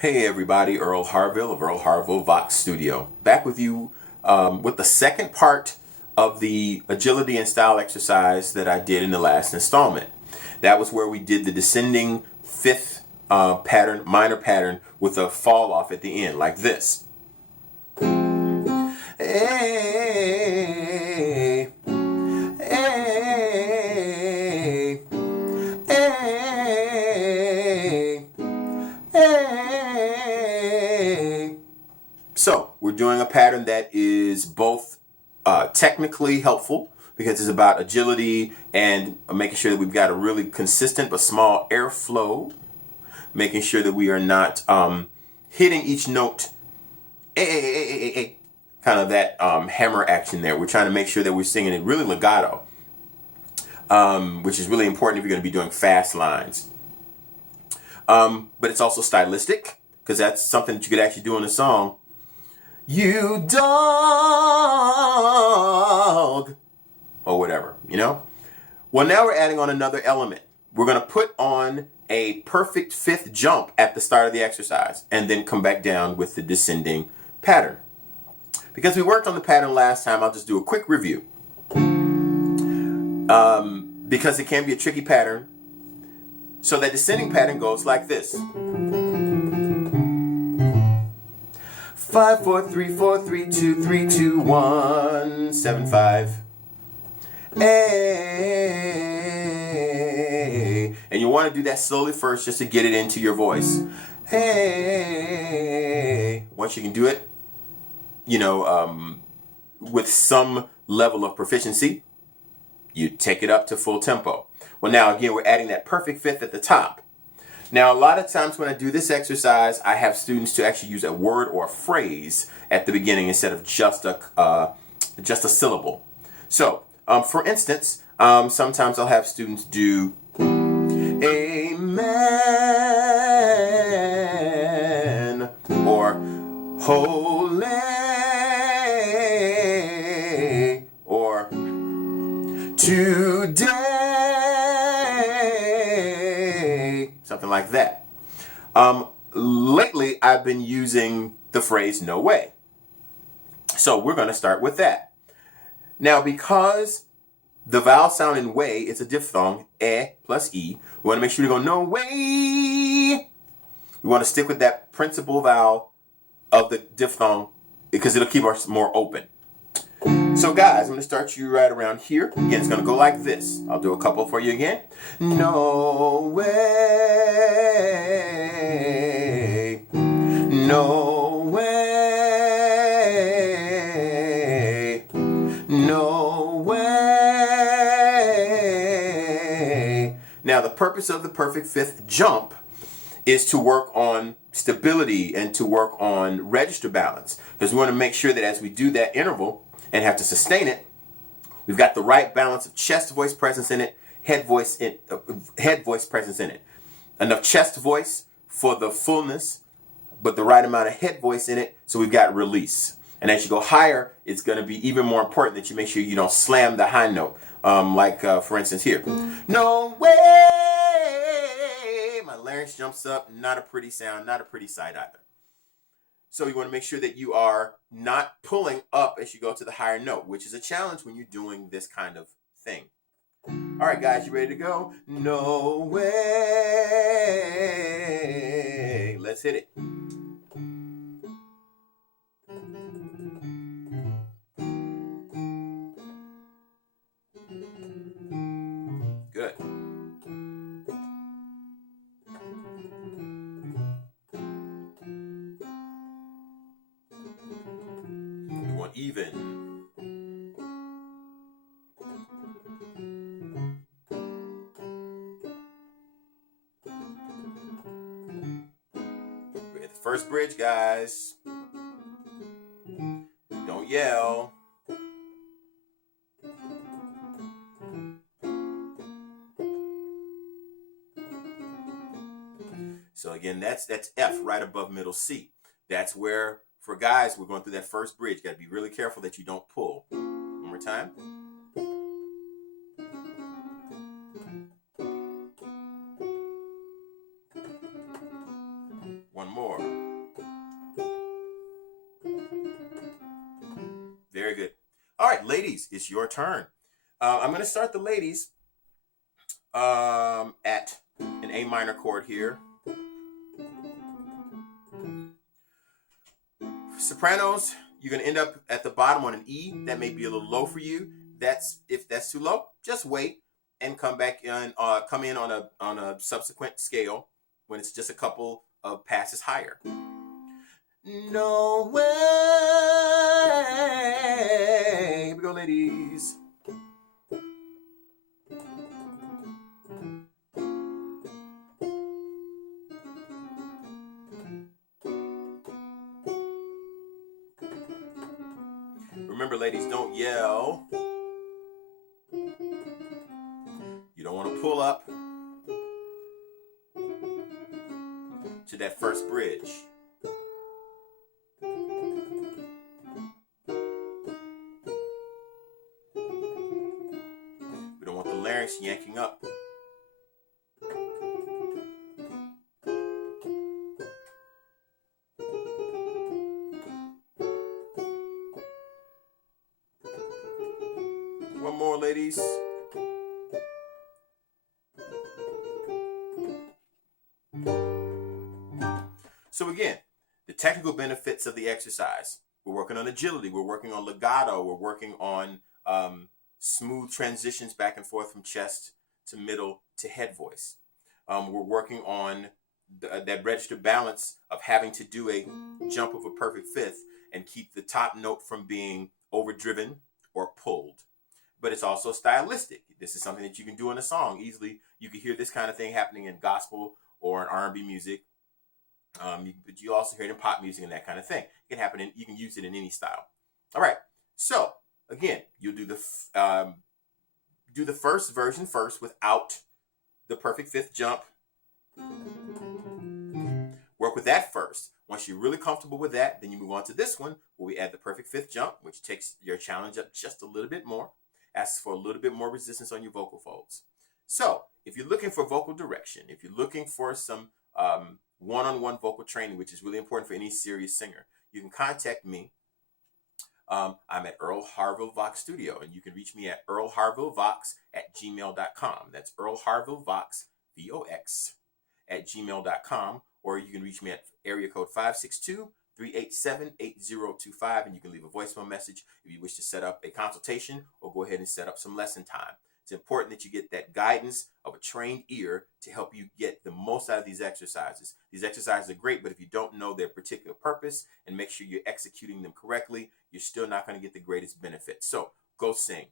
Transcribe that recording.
Hey everybody, Earl Harville of Earl Harville Vox Studio. Back with you with the second part of the agility and style exercise that I did in the last installment. That was where we did the descending fifth pattern, minor pattern, with a fall off at the end, like this. Hey, hey, hey, hey. So we're doing a pattern that is both technically helpful because it's about agility and making sure that we've got a really consistent but small airflow, making sure that we are not hitting each note, kind of that hammer action there. We're trying to make sure that we're singing it really legato, which is really important if you're going to be doing fast lines. But it's also stylistic because that's something that you could actually do in a song. You dog, or whatever, you know? Well, now we're adding on another element. We're going to put on a perfect fifth jump at the start of the exercise and then come back down with the descending pattern. Because we worked on the pattern last time, I'll just do a quick review. Because it can be a tricky pattern. So that descending pattern goes like this. 5, 4, 3, 4, 3, 2, 3, 2, 1, 7, 5. Hey. And you want to do that slowly first just to get it into your voice. Hey. Once you can do it, with some level of proficiency, you take it up to full tempo. Well, now again, we're adding that perfect fifth at the top. Now, a lot of times when I do this exercise, I have students to actually use a word or a phrase at the beginning instead of just a syllable. So, for instance, sometimes I'll have students do amen or holy or today, something like that. Lately, I've been using the phrase no way. So we're going to start with that. Now, because the vowel sound in way, it's a diphthong, plus e, we want to make sure we go no way. We want to stick with that principal vowel of the diphthong because it'll keep us more open. So guys, I'm going to start you right around here. Again, it's going to go like this. I'll do a couple for you again. No way. No way. No way. Now, the purpose of the perfect fifth jump is to work on stability and to work on register balance. Because we want to make sure that as we do that interval and have to sustain it, we've got the right balance of chest voice presence in it, head voice presence in it. Enough chest voice for the fullness, but the right amount of head voice in it, so we've got release. And as you go higher, it's going to be even more important that you make sure you don't slam the high note. For instance here. No way! My larynx jumps up, not a pretty sound, not a pretty sight either. So you want to make sure that you are not pulling up as you go to the higher note, which is a challenge when you're doing this kind of thing. All right, guys, you ready to go? No way. Let's hit it. Good. We want even. We're at the first bridge, guys. Don't yell. So again, that's F right above middle C. That's where, for guys, we're going through that first bridge. You got to be really careful that you don't pull. One more time. One more. Very good. All right, ladies, it's your turn. I'm going to start the ladies at an A minor chord here. Sopranos, you're going to end up at the bottom on an E. That may be a little low for you. If that's too low, just wait and come back in. Come in on a subsequent scale when it's just a couple of passes higher. No way. Here we go, ladies. Remember, ladies, don't yell. You don't want to pull up to that first bridge. We don't want the larynx yanking up. One more, ladies. So again, the technical benefits of the exercise. We're working on agility. We're working on legato. We're working on smooth transitions back and forth from chest to middle to head voice. We're working on that register balance of having to do a jump of a perfect fifth and keep the top note from being overdriven or pulled. But it's also stylistic. This is something that you can do in a song easily. You can hear this kind of thing happening in gospel or in R&B music. But you also hear it in pop music and that kind of thing. It can happen you can use it in any style. All right. So again, you'll do the first version first without the perfect fifth jump. Work with that first. Once you're really comfortable with that, then you move on to this one where we add the perfect fifth jump, which takes your challenge up just a little bit more. Asks for a little bit more resistance on your vocal folds. So if you're looking for vocal direction, if you're looking for some one-on-one vocal training, which is really important for any serious singer, you can contact me. I'm at Earl Harville Vox Studio, and you can reach me at earlharvillevox@gmail.com. That's Earl Harville Vox, VOX, @gmail.com, or you can reach me at area code 562-387-8025, and you can leave a voicemail message if you wish to set up a consultation or go ahead and set up some lesson time. It's important that you get that guidance of a trained ear to help you get the most out of these exercises. These exercises are great, but if you don't know their particular purpose and make sure you're executing them correctly, you're still not going to get the greatest benefit. So go sing.